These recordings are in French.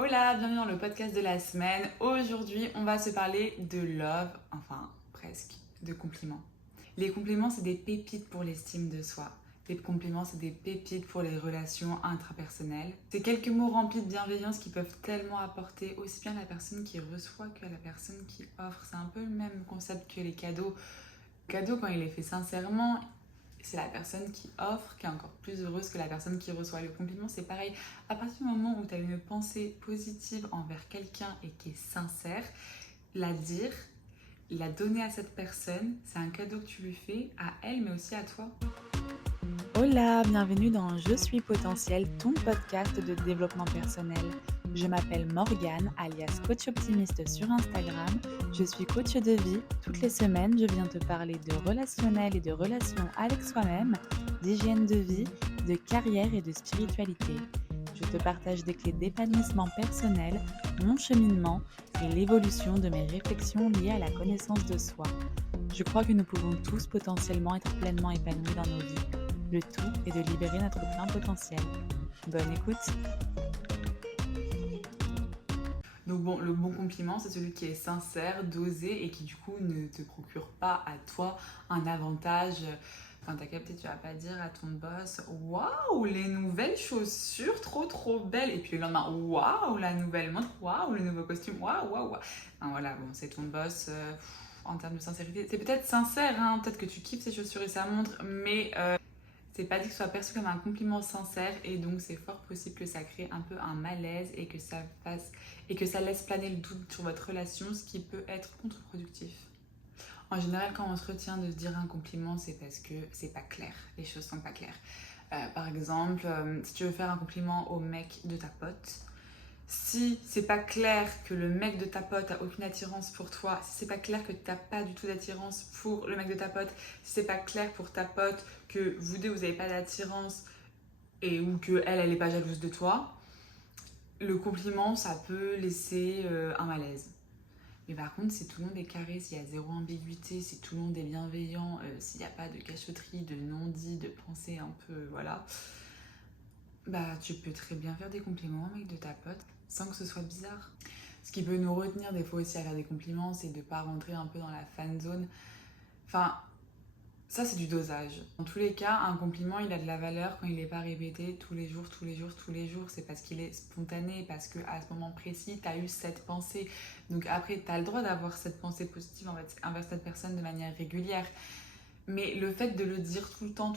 Hola, bienvenue dans le podcast de la semaine. Aujourd'hui, on va se parler de love, enfin presque, de compliments. Les compliments, c'est des pépites pour l'estime de soi. Les compliments, c'est des pépites pour les relations intrapersonnelles. C'est quelques mots remplis de bienveillance qui peuvent tellement apporter aussi bien à la personne qui reçoit qu'à la personne qui offre. C'est un peu le même concept que les cadeaux. Le cadeau, quand il est fait sincèrement, c'est la personne qui offre qui est encore plus heureuse que la personne qui reçoit. Le compliment, c'est pareil. À partir du moment où tu as une pensée positive envers quelqu'un et qui est sincère, la dire, la donner à cette personne, c'est un cadeau que tu lui fais à elle, mais aussi à toi. Hola, bienvenue dans Je suis potentiel, ton podcast de développement personnel. Je m'appelle Morgane, alias coach optimiste sur Instagram. Je suis coach de vie. Toutes les semaines, je viens te parler de relationnel et de relations avec soi-même, d'hygiène de vie, de carrière et de spiritualité. Je te partage des clés d'épanouissement personnel, mon cheminement et l'évolution de mes réflexions liées à la connaissance de soi. Je crois que nous pouvons tous potentiellement être pleinement épanouis dans nos vies. Le tout est de libérer notre plein potentiel. Bonne écoute! Donc bon, le bon compliment, c'est celui qui est sincère, dosé et qui du coup ne te procure pas à toi un avantage. Enfin, t'as capté, tu vas pas dire à ton boss waouh, les nouvelles chaussures, trop belles. Et puis le lendemain, waouh, la nouvelle montre, waouh, le nouveau costume, waouh. Enfin, voilà, bon, c'est ton boss. En termes de sincérité, c'est peut-être sincère, hein, peut-être que tu kiffes ces chaussures et sa montre, mais c'est pas dit que ce soit perçu comme un compliment sincère et donc c'est fort possible que ça crée un peu un malaise et que ça laisse planer le doute sur votre relation, ce qui peut être contre-productif. En général, quand on se retient de se dire un compliment, c'est parce que c'est pas clair, les choses sont pas claires. Par exemple, si tu veux faire un compliment au mec de ta pote, si c'est pas clair que le mec de ta pote a aucune attirance pour toi, si c'est pas clair que t'as pas du tout d'attirance pour le mec de ta pote, si c'est pas clair pour ta pote que vous deux vous avez pas d'attirance et ou que elle est pas jalouse de toi, le compliment ça peut laisser un malaise. Mais par contre, si tout le monde est carré, s'il y a zéro ambiguïté, si tout le monde est bienveillant, s'il n'y a pas de cachotterie, de non-dit, de pensée un peu, voilà, bah tu peux très bien faire des compliments au mec de ta pote sans que ce soit bizarre. Ce qui peut nous retenir des fois aussi à faire des compliments, c'est de pas rentrer un peu dans la fan zone. Enfin, ça c'est du dosage. Dans tous les cas, un compliment il a de la valeur quand il n'est pas répété tous les jours. C'est parce qu'il est spontané, parce qu'à ce moment précis, tu as eu cette pensée. Donc après, tu as le droit d'avoir cette pensée positive envers cette personne de manière régulière. Mais le fait de le dire tout le temps,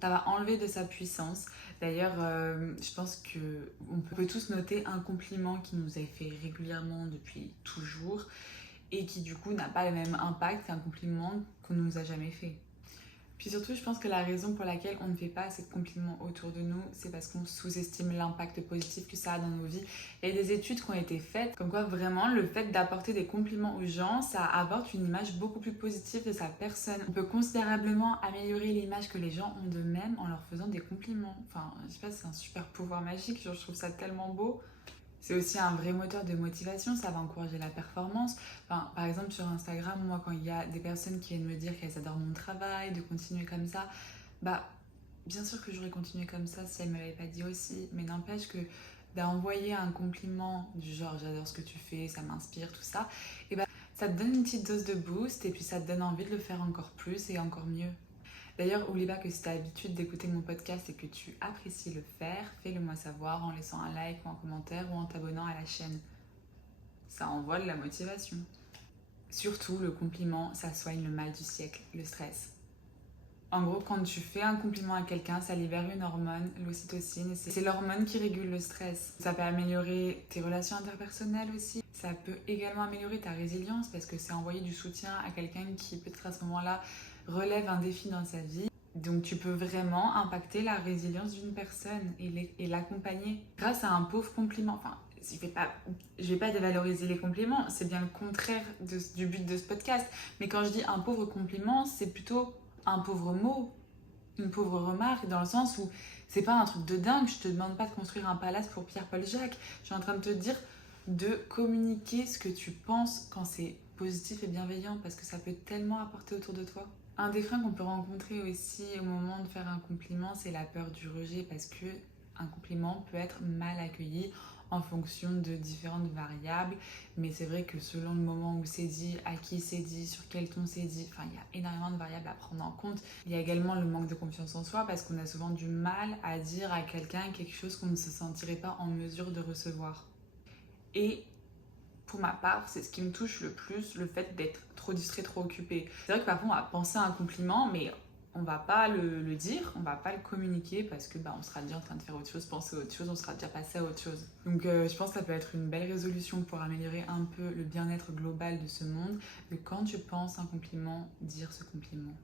ça va enlever de sa puissance. D'ailleurs, je pense qu'on peut tous noter un compliment qui nous est fait régulièrement depuis toujours et qui du coup n'a pas le même impact qu'un compliment qu'on ne nous a jamais fait. Puis surtout, je pense que la raison pour laquelle on ne fait pas assez de compliments autour de nous, c'est parce qu'on sous-estime l'impact positif que ça a dans nos vies. Il y a des études qui ont été faites, comme quoi vraiment le fait d'apporter des compliments aux gens, ça apporte une image beaucoup plus positive de sa personne. On peut considérablement améliorer l'image que les gens ont d'eux-mêmes en leur faisant des compliments. Enfin, je sais pas, c'est un super pouvoir magique, je trouve ça tellement beau. C'est aussi un vrai moteur de motivation, ça va encourager la performance. Enfin, par exemple, sur Instagram, moi, quand il y a des personnes qui viennent me dire qu'elles adorent mon travail, de continuer comme ça, bah, bien sûr que j'aurais continué comme ça si elles ne me l'avaient pas dit aussi. Mais n'empêche que d'envoyer un compliment du genre j'adore ce que tu fais, ça m'inspire, tout ça, et bah, ça te donne une petite dose de boost et puis ça te donne envie de le faire encore plus et encore mieux. D'ailleurs, oublie pas que si tu as l'habitude d'écouter mon podcast et que tu apprécies le faire, fais-le moi savoir en laissant un like ou un commentaire ou en t'abonnant à la chaîne. Ça envoie de la motivation. Surtout, le compliment, ça soigne le mal du siècle, le stress. En gros, quand tu fais un compliment à quelqu'un, ça libère une hormone, l'ocytocine, et c'est l'hormone qui régule le stress. Ça peut améliorer tes relations interpersonnelles aussi. Ça peut également améliorer ta résilience parce que c'est envoyer du soutien à quelqu'un qui peut-être à ce moment-là relève un défi dans sa vie. Donc tu peux vraiment impacter la résilience d'une personne et l'accompagner grâce à un pauvre compliment. Enfin, je vais pas dévaloriser les compliments, c'est bien le contraire du but de ce podcast. Mais quand je dis un pauvre compliment, c'est plutôt un pauvre mot, une pauvre remarque, dans le sens où c'est pas un truc de dingue. Je te demande pas de construire un palace pour Pierre-Paul Jacques. Je suis en train de te dire de communiquer ce que tu penses quand c'est positif et bienveillant parce que ça peut tellement apporter autour de toi. Un des freins qu'on peut rencontrer aussi au moment de faire un compliment, c'est la peur du rejet parce que un compliment peut être mal accueilli en fonction de différentes variables. Mais c'est vrai que selon le moment où c'est dit, à qui c'est dit, sur quel ton c'est dit, enfin, il y a énormément de variables à prendre en compte. Il y a également le manque de confiance en soi parce qu'on a souvent du mal à dire à quelqu'un quelque chose qu'on ne se sentirait pas en mesure de recevoir. Et pour ma part, c'est ce qui me touche le plus, le fait d'être trop distrait, trop occupé. C'est vrai que parfois on va penser à un compliment, mais on va pas le dire, on va pas le communiquer parce que on sera déjà en train de faire autre chose, penser à autre chose, on sera déjà passé à autre chose. Donc je pense que ça peut être une belle résolution pour améliorer un peu le bien-être global de ce monde, de quand tu penses un compliment, dire ce compliment.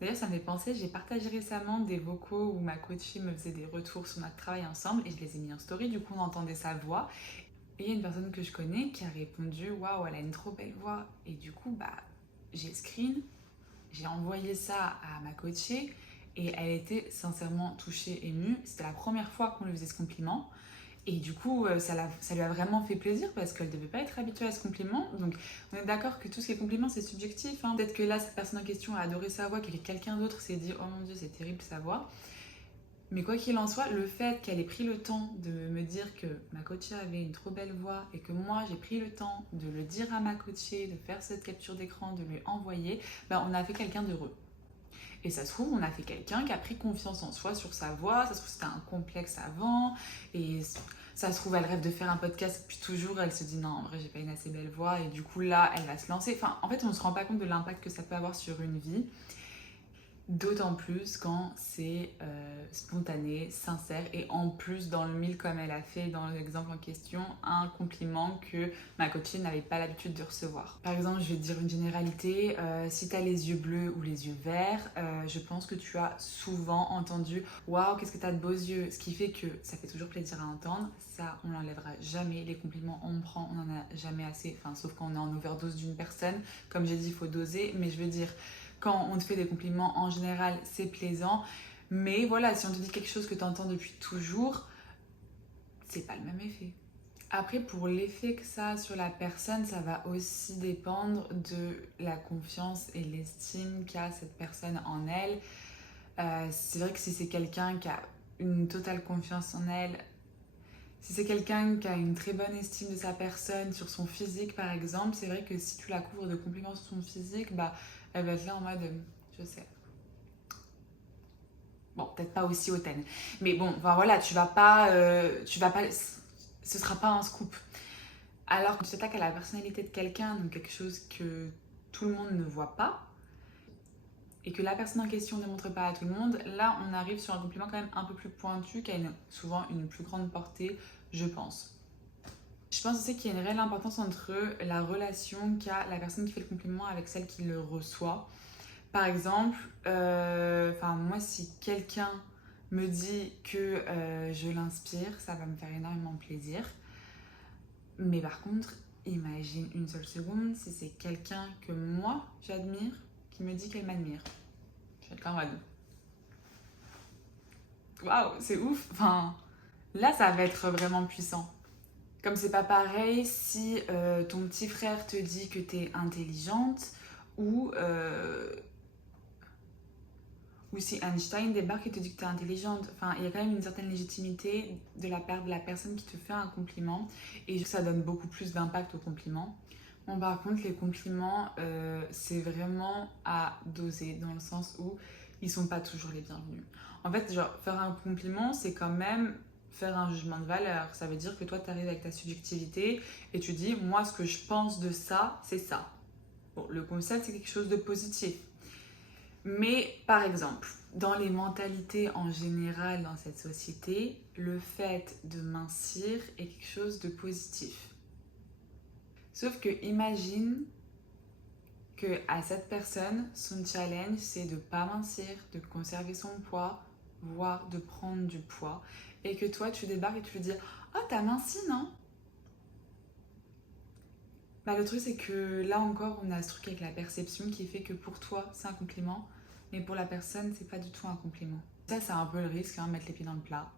D'ailleurs, ça me fait penser, j'ai partagé récemment des vocaux où ma coachée me faisait des retours sur notre travail ensemble et je les ai mis en story, du coup on entendait sa voix. Et il y a une personne que je connais qui a répondu waouh, elle a une trop belle voix. Et du coup, j'ai screen, j'ai envoyé ça à ma coachée et elle était sincèrement touchée, émue. C'était la première fois qu'on lui faisait ce compliment. Et du coup, ça lui a vraiment fait plaisir parce qu'elle ne devait pas être habituée à ce compliment. Donc, on est d'accord que tout ce qui est compliment, c'est subjectif. Hein. Peut-être que là, cette personne en question a adoré sa voix, que quelqu'un d'autre s'est dit oh mon Dieu, c'est terrible sa voix. Mais quoi qu'il en soit, le fait qu'elle ait pris le temps de me dire que ma coachée avait une trop belle voix et que moi j'ai pris le temps de le dire à ma coachée, de faire cette capture d'écran, de lui envoyer, on a fait quelqu'un d'heureux. Et ça se trouve, on a fait quelqu'un qui a pris confiance en soi sur sa voix, ça se trouve c'était un complexe avant, et ça se trouve elle rêve de faire un podcast, puis toujours elle se dit non, en vrai j'ai pas une assez belle voix, et du coup là elle va se lancer. Enfin, en fait on se rend pas compte de l'impact que ça peut avoir sur une vie. D'autant plus quand c'est spontané, sincère et en plus dans le mille comme elle a fait dans l'exemple en question, un compliment que ma copine n'avait pas l'habitude de recevoir. Par exemple, je vais te dire une généralité, si tu as les yeux bleus ou les yeux verts, je pense que tu as souvent entendu « Waouh, qu'est-ce que tu as de beaux yeux !» Ce qui fait que ça fait toujours plaisir à entendre, ça on l'enlèvera jamais, les compliments on prend, on n'en a jamais assez, enfin sauf quand on est en overdose d'une personne, comme j'ai dit il faut doser, mais je veux dire quand on te fait des compliments, en général, c'est plaisant. Mais voilà, si on te dit quelque chose que tu entends depuis toujours, c'est pas le même effet. Après, pour l'effet que ça a sur la personne, ça va aussi dépendre de la confiance et l'estime qu'a cette personne en elle. C'est vrai que si c'est quelqu'un qui a une totale confiance en elle, si c'est quelqu'un qui a une très bonne estime de sa personne, sur son physique par exemple, c'est vrai que si tu la couvres de compliments sur son physique, elle va être là en mode, je sais. Bon, peut-être pas aussi hautaine. Mais bon, voilà, tu vas pas, ce sera pas un scoop. Alors que tu t'attaques à la personnalité de quelqu'un, donc quelque chose que tout le monde ne voit pas, et que la personne en question ne montre pas à tout le monde, là on arrive sur un compliment quand même un peu plus pointu, qui a souvent une plus grande portée, je pense. Je pense aussi qu'il y a une réelle importance entre la relation qu'a la personne qui fait le compliment avec celle qui le reçoit. Par exemple, moi si quelqu'un me dit que je l'inspire, ça va me faire énormément plaisir. Mais par contre, imagine une seule seconde si c'est quelqu'un que moi j'admire qui me dit qu'elle m'admire. Je vais être là en mode waouh, c'est ouf. Enfin, là ça va être vraiment puissant. Comme c'est pas pareil si ton petit frère te dit que t'es intelligente ou si Einstein débarque et te dit que t'es intelligente. Enfin, il y a quand même une certaine légitimité de la part de la personne qui te fait un compliment et ça donne beaucoup plus d'impact au compliment. Bon, par contre, les compliments, c'est vraiment à doser dans le sens où ils sont pas toujours les bienvenus. En fait, genre, faire un compliment, c'est quand même faire un jugement de valeur. Ça veut dire que toi, tu arrives avec ta subjectivité et tu dis, moi, ce que je pense de ça, c'est ça. Bon, le concept, c'est quelque chose de positif. Mais, par exemple, dans les mentalités en général dans cette société, le fait de mincir est quelque chose de positif. Sauf que imagine que à cette personne, son challenge, c'est de ne pas mincir, de conserver son poids, voire de prendre du poids, et que toi, tu débarques et tu lui dis « Oh, t'as minci, non ?» Le truc, c'est que là encore, on a ce truc avec la perception qui fait que pour toi, c'est un compliment, mais pour la personne, c'est pas du tout un compliment. Ça, c'est un peu le risque, mettre les pieds dans le plat.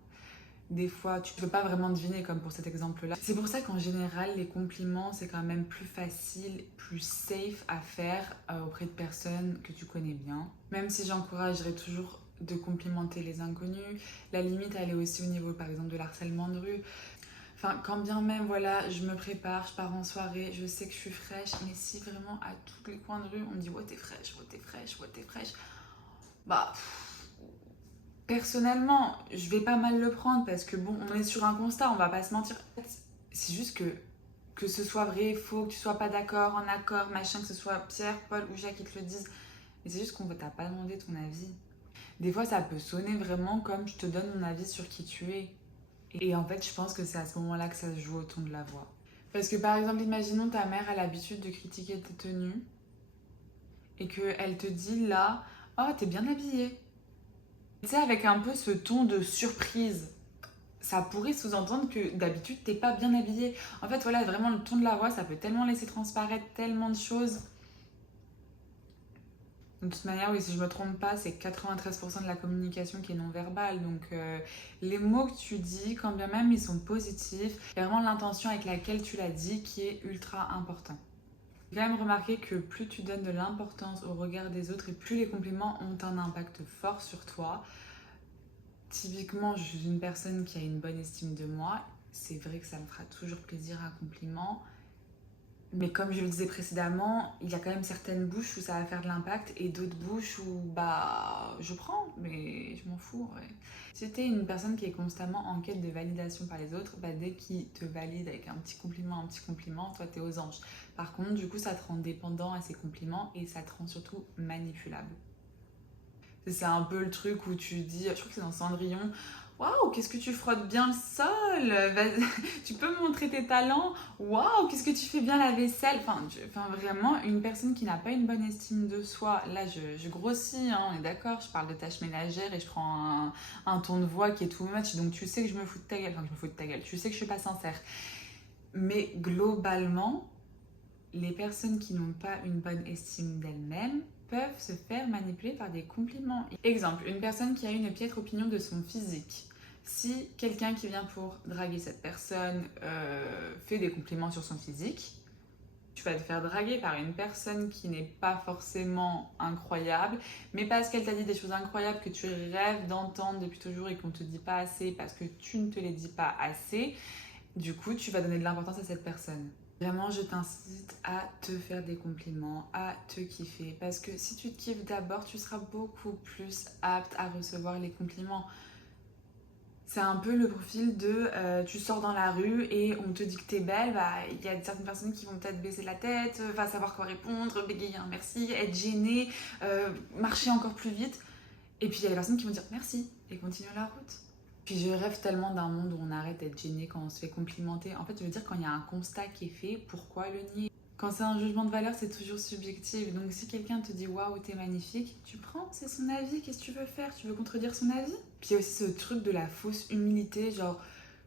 Des fois, tu peux pas vraiment deviner comme pour cet exemple-là. C'est pour ça qu'en général, les compliments, c'est quand même plus facile, plus safe à faire auprès de personnes que tu connais bien. Même si j'encouragerais toujours de complimenter les inconnus, la limite, elle est aussi au niveau, par exemple, de l'harcèlement de rue. Enfin, quand bien même, voilà, je me prépare, je pars en soirée, je sais que je suis fraîche, mais si vraiment à tous les coins de rue, on me dit ouais, t'es fraîche, ouais, t'es fraîche, ouais, t'es fraîche, bah, personnellement, je vais pas mal le prendre parce que bon, on est sur un constat, on va pas se mentir. C'est juste que ce soit vrai, faux, que tu sois pas d'accord, en accord, machin, que ce soit Pierre, Paul ou Jacques qui te le disent, mais c'est juste qu'on t'a pas demandé ton avis. Des fois, ça peut sonner vraiment comme je te donne mon avis sur qui tu es. Et en fait, je pense que c'est à ce moment-là que ça se joue au ton de la voix. Parce que par exemple, imaginons ta mère a l'habitude de critiquer tes tenues et qu'elle te dit là, oh, t'es bien habillée. Tu sais, avec un peu ce ton de surprise, ça pourrait sous-entendre que d'habitude t'es pas bien habillée. En fait, voilà, vraiment le ton de la voix, ça peut tellement laisser transparaître tellement de choses. De toute manière, oui, si je me trompe pas, c'est 93% de la communication qui est non verbale. Donc, les mots que tu dis, quand bien même ils sont positifs, il y a vraiment l'intention avec laquelle tu l'as dit qui est ultra important. J'ai quand même remarqué que plus tu donnes de l'importance au regard des autres et plus les compliments ont un impact fort sur toi. Typiquement, je suis une personne qui a une bonne estime de moi. C'est vrai que ça me fera toujours plaisir un compliment. Mais comme je le disais précédemment, il y a quand même certaines bouches où ça va faire de l'impact et d'autres bouches où bah je prends, mais je m'en fous. Ouais. Si t'es une personne qui est constamment en quête de validation par les autres, bah dès qu'ils te valident avec un petit compliment, toi t'es aux anges. Par contre, du coup, ça te rend dépendant à ces compliments et ça te rend surtout manipulable. C'est un peu le truc où tu dis, je crois que c'est dans Cendrillon, waouh, qu'est-ce que tu frottes bien le sol, tu peux me montrer tes talents, waouh, qu'est-ce que tu fais bien la vaisselle. Enfin, vraiment, une personne qui n'a pas une bonne estime de soi, là je grossis, hein, on est d'accord, je parle de tâches ménagères et je prends un ton de voix qui est too much, donc tu sais que je me fous de ta gueule, enfin que je me fous de ta gueule, tu sais que je suis pas sincère. Mais globalement, les personnes qui n'ont pas une bonne estime d'elles-mêmes peuvent se faire manipuler par des compliments. Exemple, une personne qui a une piètre opinion de son physique. Si quelqu'un qui vient pour draguer cette personne fait des compliments sur son physique, tu vas te faire draguer par une personne qui n'est pas forcément incroyable, mais parce qu'elle t'a dit des choses incroyables que tu rêves d'entendre depuis toujours et qu'on ne te dit pas assez parce que tu ne te les dis pas assez, du coup, tu vas donner de l'importance à cette personne. Vraiment, je t'incite à te faire des compliments, à te kiffer. Parce que si tu te kiffes d'abord, tu seras beaucoup plus apte à recevoir les compliments. C'est un peu le profil de tu sors dans la rue et on te dit que t'es belle, bah il y a certaines personnes qui vont peut-être baisser la tête, pas savoir quoi répondre, bégayer un merci, être gênée, marcher encore plus vite. Et puis il y a des personnes qui vont dire merci et continuer la route. Puis je rêve tellement d'un monde où on arrête d'être gêné quand on se fait complimenter. En fait, je veux dire, quand il y a un constat qui est fait, pourquoi le nier? Quand c'est un jugement de valeur, c'est toujours subjectif. Donc si quelqu'un te dit waouh, t'es magnifique, tu prends, c'est son avis, qu'est-ce que tu veux faire? Tu veux contredire son avis? Puis il y a aussi ce truc de la fausse humilité, genre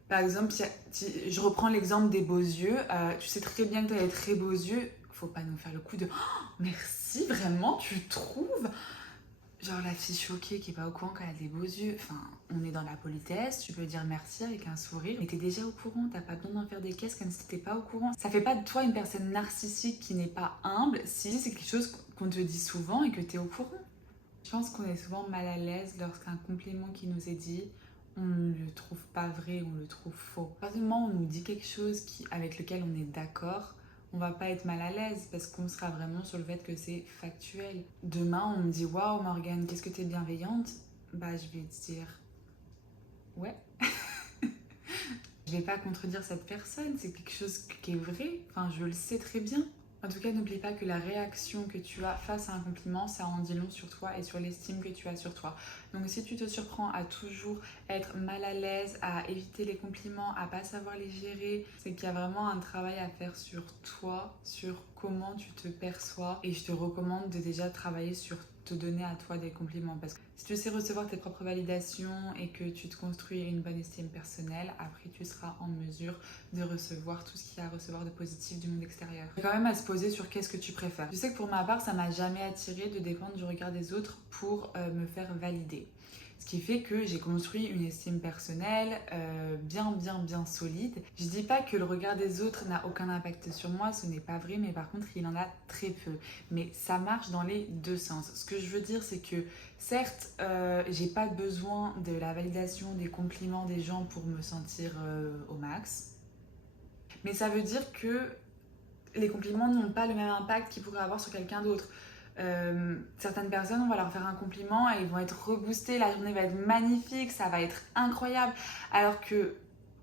par exemple, je reprends l'exemple des beaux yeux. Tu sais très bien que tu as des très beaux yeux. Faut pas nous faire le coup de oh, merci, vraiment, tu trouves? Genre la fille choquée qui est pas au courant qu'elle a des beaux yeux. Enfin, on est dans la politesse, tu peux dire merci avec un sourire. Mais t'es déjà au courant, t'as pas besoin d'en faire des caisses comme si t'étais pas au courant. Ça fait pas de toi une personne narcissique qui n'est pas humble si c'est quelque chose qu'on te dit souvent et que t'es au courant. Je pense qu'on est souvent mal à l'aise lorsqu'un compliment qui nous est dit, on ne le trouve pas vrai, on le trouve faux. À partir du moment où on nous dit quelque chose avec lequel on est d'accord, on va pas être mal à l'aise parce qu'on sera vraiment sur le fait que c'est factuel. Demain, on me dit waouh Morgane, qu'est-ce que t'es bienveillante? Bah, je vais te dire ouais. Je vais pas contredire cette personne, c'est quelque chose qui est vrai. Enfin, je le sais très bien. En tout cas, n'oublie pas que la réaction que tu as face à un compliment, ça en dit long sur toi et sur l'estime que tu as sur toi. Donc si tu te surprends à toujours être mal à l'aise, à éviter les compliments, à pas savoir les gérer, c'est qu'il y a vraiment un travail à faire sur toi, sur comment tu te perçois. Et je te recommande de déjà travailler sur te donner à toi des compliments. Parce que si tu sais recevoir tes propres validations et que tu te construis une bonne estime personnelle, après tu seras en mesure de recevoir tout ce qu'il y a à recevoir de positif du monde extérieur. Il y a quand même à se poser sur qu'est-ce que tu préfères. Je sais que pour ma part, ça m'a jamais attiré de dépendre du regard des autres pour me faire valider. Ce qui fait que j'ai construit une estime personnelle bien solide. Je dis pas que le regard des autres n'a aucun impact sur moi, ce n'est pas vrai, mais par contre il en a très peu. Mais ça marche dans les deux sens. Ce que je veux dire, c'est que certes, j'ai pas besoin de la validation, des compliments des gens pour me sentir au max. Mais ça veut dire que les compliments n'ont pas le même impact qu'ils pourraient avoir sur quelqu'un d'autre. Certaines personnes, on va leur faire un compliment et ils vont être reboostés, la journée va être magnifique, ça va être incroyable. Alors que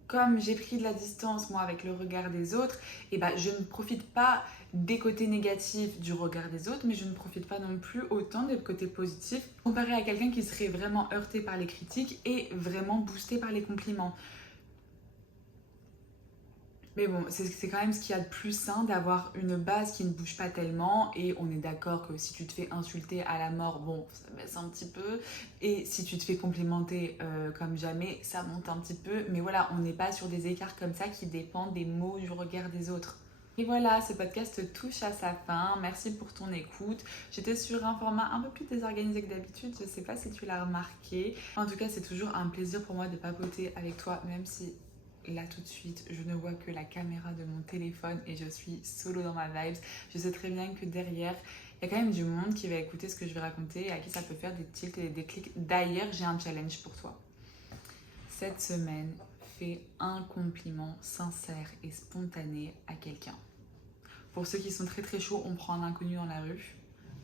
comme j'ai pris de la distance moi avec le regard des autres, et ben, je ne profite pas des côtés négatifs du regard des autres, mais je ne profite pas non plus autant des côtés positifs comparé à quelqu'un qui serait vraiment heurté par les critiques et vraiment boosté par les compliments. Mais bon, c'est quand même ce qu'il y a de plus sain d'avoir une base qui ne bouge pas tellement. Et on est d'accord que si tu te fais insulter à la mort, bon, ça baisse un petit peu. Et si tu te fais complimenter comme jamais, ça monte un petit peu. Mais voilà, on n'est pas sur des écarts comme ça qui dépendent des mots, du regard des autres. Et voilà, ce podcast touche à sa fin. Merci pour ton écoute. J'étais sur un format un peu plus désorganisé que d'habitude. Je sais pas si tu l'as remarqué. En tout cas, c'est toujours un plaisir pour moi de papoter avec toi, même si là tout de suite, je ne vois que la caméra de mon téléphone et je suis solo dans ma vibes. Je sais très bien que derrière, il y a quand même du monde qui va écouter ce que je vais raconter et à qui ça peut faire des tilts et des déclics. D'ailleurs, j'ai un challenge pour toi. Cette semaine, fais un compliment sincère et spontané à quelqu'un. Pour ceux qui sont très très chauds, on prend un inconnu dans la rue.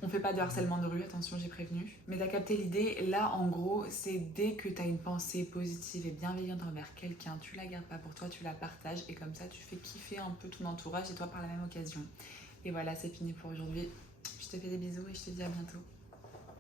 On fait pas de harcèlement de rue, attention, j'ai prévenu. Mais t'as capté l'idée. Là, en gros, c'est dès que t'as une pensée positive et bienveillante envers quelqu'un, tu la gardes pas pour toi, tu la partages et comme ça, tu fais kiffer un peu ton entourage et toi par la même occasion. Et voilà, c'est fini pour aujourd'hui. Je te fais des bisous et je te dis à bientôt.